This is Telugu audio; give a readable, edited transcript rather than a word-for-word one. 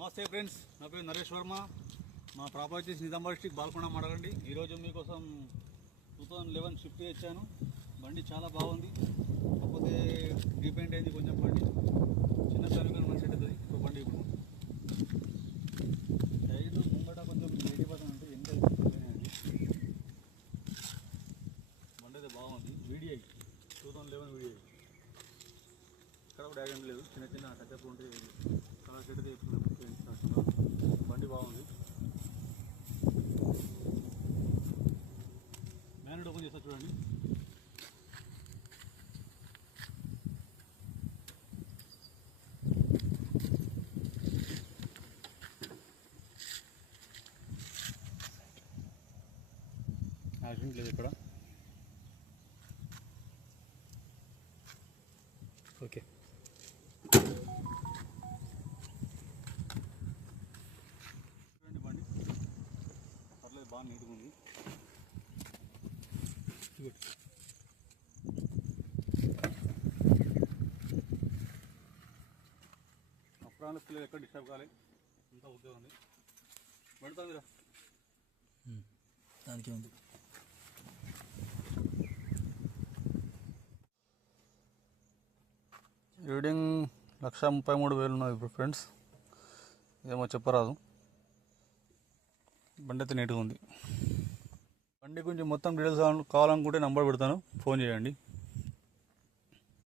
నమస్తే ఫ్రెండ్స్, నా పేరు నరేష్ వర్మ. మా ప్రాపర్ వచ్చేసి నిజామాబాద్ డిస్ట్రిక్ట్ బాల్కొండ మాడగండి. ఈరోజు మీకోసం 2011 షిఫ్ట్ తెచ్చాను. బండి చాలా బాగుంది, కాకపోతే రీపెయింట్ అయింది కొంచెం. బండి చిన్న సరుకులు మంచి అవుతుంది. ఇప్పుడు బండి ఇప్పుడు సైడ్ ముంగట కొంచెం 80% అంటే ఎంత అవుతుంది. బండి అయితే బాగుంది. VDI 2011 VDI. ఇక్కడ కూడా డ్యాగేజ్ లేదు, చిన్న చిన్న టచ్అప్ ఉంటాయి. కలర్ సెట్ తీసుకున్నాము. బండి బాగుంది. మ్యానుడ్ ఓపెన్ చేస్తా చూడండి. యాక్సిడెంట్ లేదు ఇక్కడ. ఓకే, చూడండి బండి పర్లేదు, బాగా నీట్గా ఉంది. అప్పుడు పిల్లలు ఎక్కడ డిస్టర్బ్ కాలే, అంతా ఓకే ఉంది. పెడతా మీరా దానికి ఉంది. రీడింగ్ 1,33,000 ఉన్నది ఇప్పుడు ఫ్రెండ్స్. ఏమో చెప్పరాదు. బండి అయితే నీట్గా ఉంది. బండి గురించి మొత్తం డీటెయిల్స్ కావాలనుకుంటే నంబర్ పెడతాను, ఫోన్ చేయండి.